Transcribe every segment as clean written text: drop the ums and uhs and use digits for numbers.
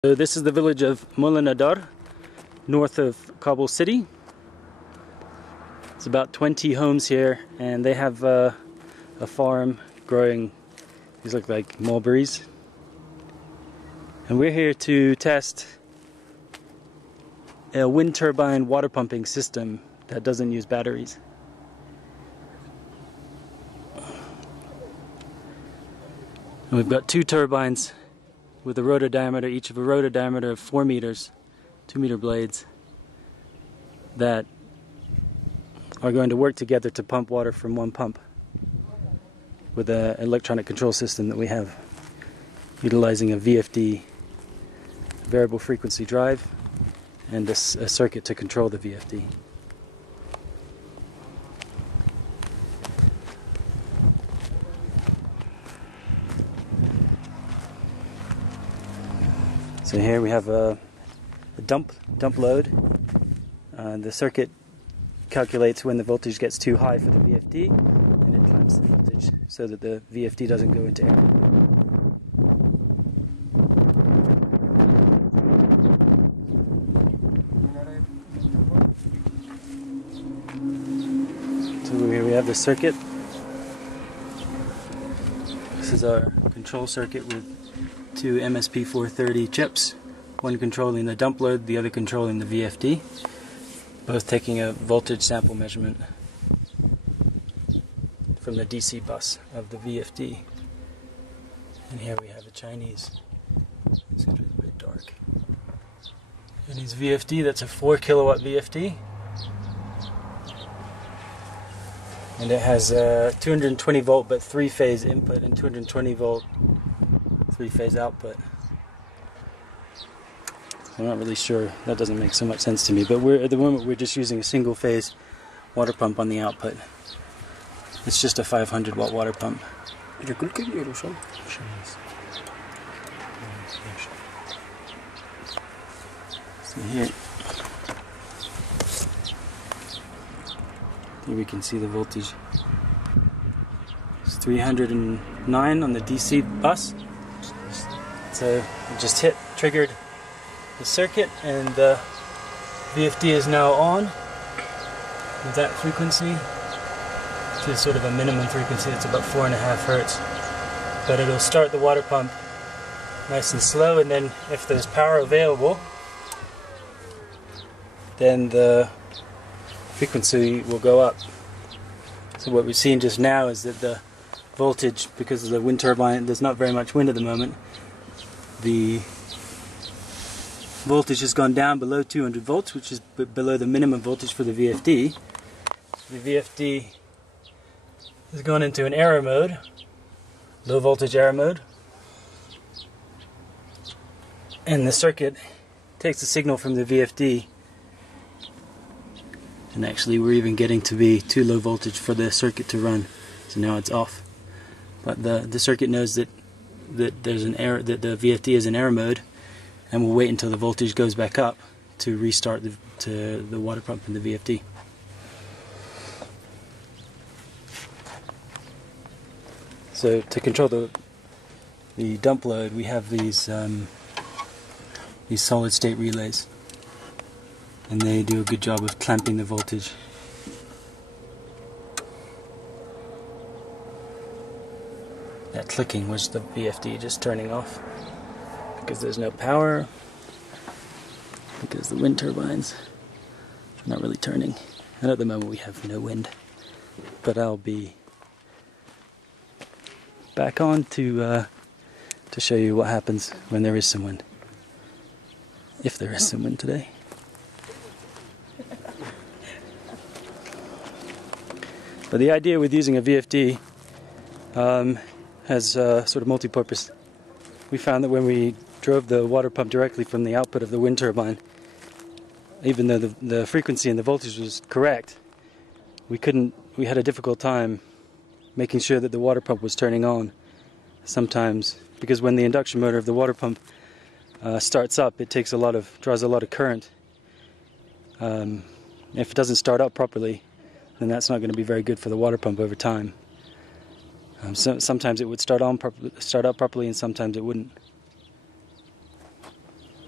So this is the village of Mullanadar, north of Kabul city. It's about 20 homes here, and they have a farm growing, these look like mulberries. And we're here to test a wind turbine water pumping system that doesn't use batteries. And we've got two turbines with a rotor diameter, each of a rotor diameter of 4 meters, 2-meter blades, that are going to work together to pump water from one pump with an electronic control system that we have, utilizing a VFD, variable frequency drive, and a circuit to control the VFD. So here we have a dump load. The circuit calculates when the voltage gets too high for the VFD, and it clamps the voltage so that the VFD doesn't go into error. So here we have the circuit. This is our control circuit with two MSP430 chips, one controlling the dump load, the other controlling the VFD, both taking a voltage sample measurement from the DC bus of the VFD. And here we have a Chinese, it's a bit dark, Chinese VFD. That's a 4 kilowatt VFD, and it has a 220 volt but 3-phase input and 220 volt 3-phase output. I'm not really sure, that doesn't make so much sense to me, but at the moment we're just using a single phase water pump on the output. It's just a 500 watt water pump. So here we can see the voltage. It's 309 on the DC bus. So it just triggered the circuit, and the VFD is now on with that frequency to sort of a minimum frequency. It's about 4.5 hertz, but it'll start the water pump nice and slow, and then if there's power available, then the frequency will go up. So what we've seen just now is that the voltage, because of the wind turbine, there's not very much wind at the moment, the voltage has gone down below 200 volts, which is below the minimum voltage for the VFD. The VFD has gone into an error mode, low voltage error mode, and the circuit takes the signal from the VFD, and actually we're even getting to be too low voltage for the circuit to run, so now it's off. But the circuit knows that there's an error, that the VFD is in error mode, and we'll wait until the voltage goes back up to restart the water pump in the VFD. So to control the dump load, we have these solid state relays, and they do a good job of clamping the voltage. That clicking was the VFD just turning off because there's no power, because the wind turbines are not really turning, and at the moment we have no wind. But I'll be back on to show you what happens when there is some wind, if there is some wind today. But the idea with using a VFD has sort of multi-purpose. We found that when we drove the water pump directly from the output of the wind turbine, even though the frequency and the voltage was correct, we had a difficult time making sure that the water pump was turning on sometimes, because when the induction motor of the water pump starts up, it draws a lot of current. If it doesn't start up properly, then that's not going to be very good for the water pump over time. Sometimes it would start up properly, and sometimes it wouldn't.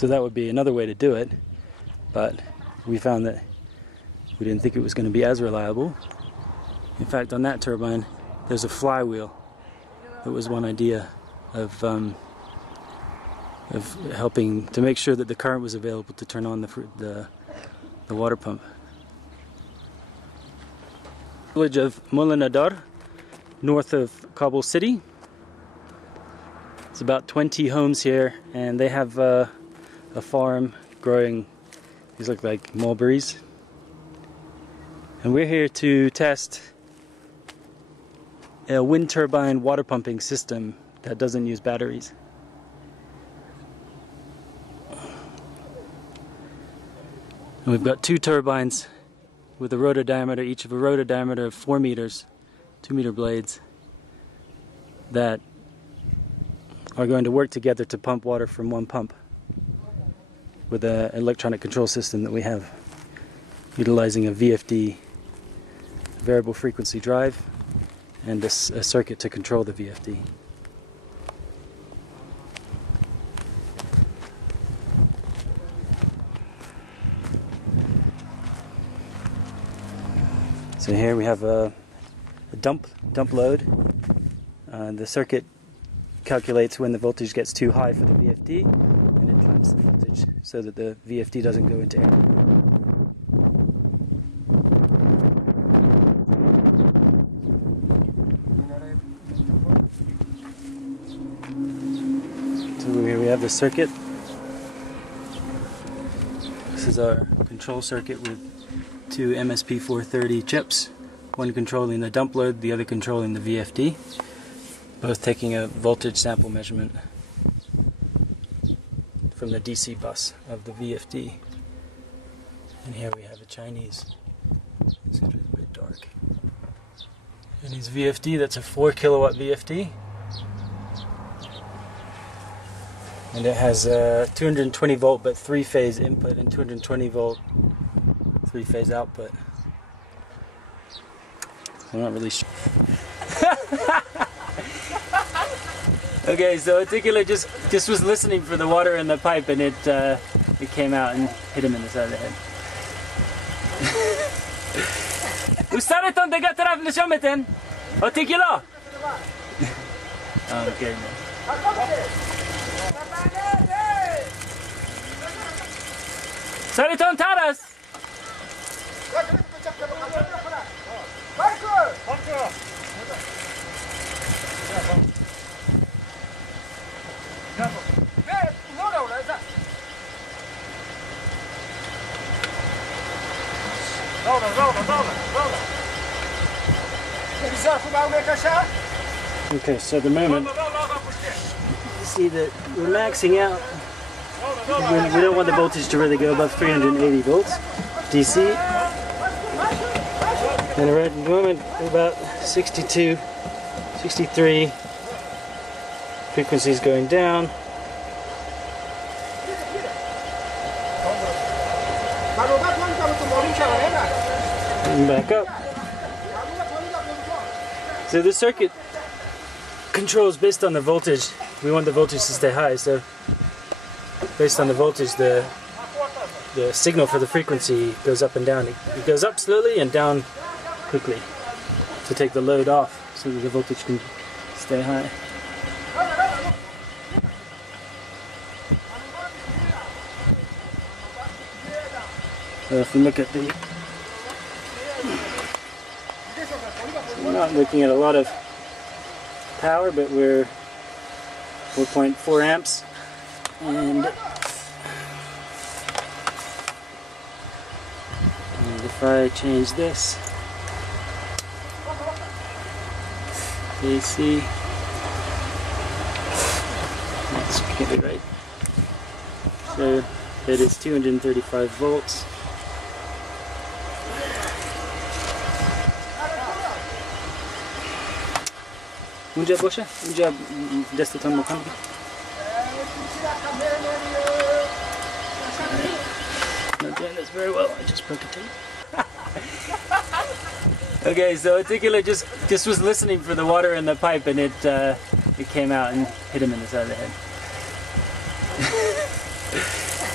So that would be another way to do it, but we found that we didn't think it was going to be as reliable. In fact, on that turbine, there's a flywheel. That was one idea of helping to make sure that the current was available to turn on the water pump. Village of Mullanadar, north of Kabul city. It's about 20 homes here, and they have a farm growing, these look like mulberries. And we're here to test a wind turbine water pumping system that doesn't use batteries. And we've got 2 turbines with a rotor diameter, each of a rotor diameter of 4 meters, 2-meter blades, that are going to work together to pump water from one pump with an electronic control system that we have, utilizing a VFD, variable frequency drive, and a circuit to control the VFD. So here we have a dump load. The circuit calculates when the voltage gets too high for the VFD, and it clamps the voltage so that the VFD doesn't go into error. So here we have the circuit. This is our control circuit with 2 MSP430 chips, one controlling the dump load, the other controlling the VFD, both taking a voltage sample measurement from the DC bus of the VFD. And here we have a Chinese, it's a bit dark, Chinese VFD. That's a 4 kilowatt VFD, and it has 220 volt but 3-phase input and 220 volt 3-phase output. I'm not really sure. Okay, so Articulate just was listening for the water in the pipe, and it came out and hit him in the side of the head. Ustareton de gataraf nishometen. Articulate. Okay. Sariton taras. Okay, so at the moment, you see that we're maxing out. We don't want the voltage to really go above 380 volts DC. And right at the moment, we're about 62, 63. Frequency's going down. And back up. So the circuit controls based on the voltage. We want the voltage to stay high, so based on the voltage, the signal for the frequency goes up and down. It goes up slowly and down quickly to take the load off so that the voltage can stay high. So if we look at the, we're not looking at a lot of power, but we're 4.4 amps, and if I change this AC, let's get it right. So it is 235 volts. Unja bosha, unja destotan mokan. Not doing this very well. I just broke a tape. Okay, so Articulate just was listening for the water in the pipe, and it came out and hit him in the side of the head.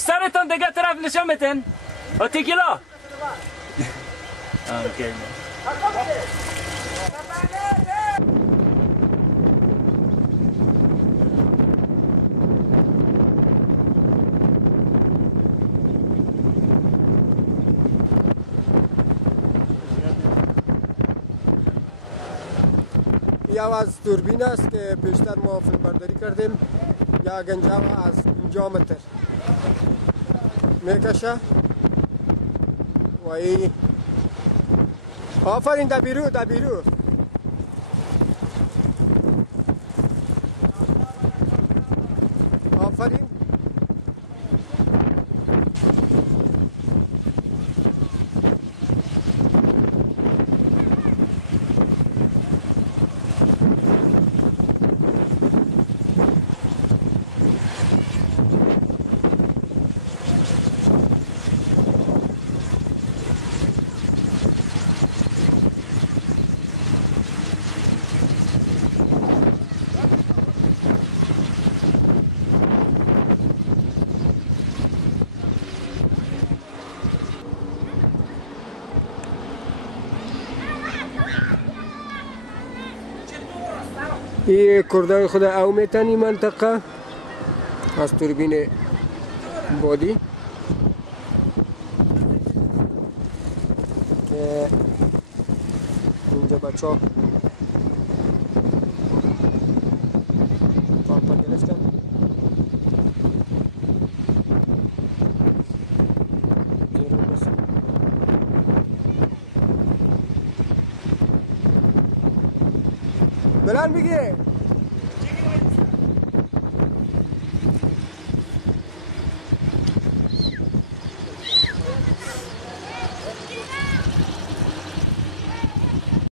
سرتون دیگه طرف نشان میتین آتی کلا اوکی یا از توربین است که پیشتر ما فیلم برداری کردیم یا گنجاو از 50 متر میکشه و این آفرین دبیرو آفرین این کردای خود او میتنی منطقه از توربین بادی که اینجا بچه ها پامپا گرفتن بلند بگیره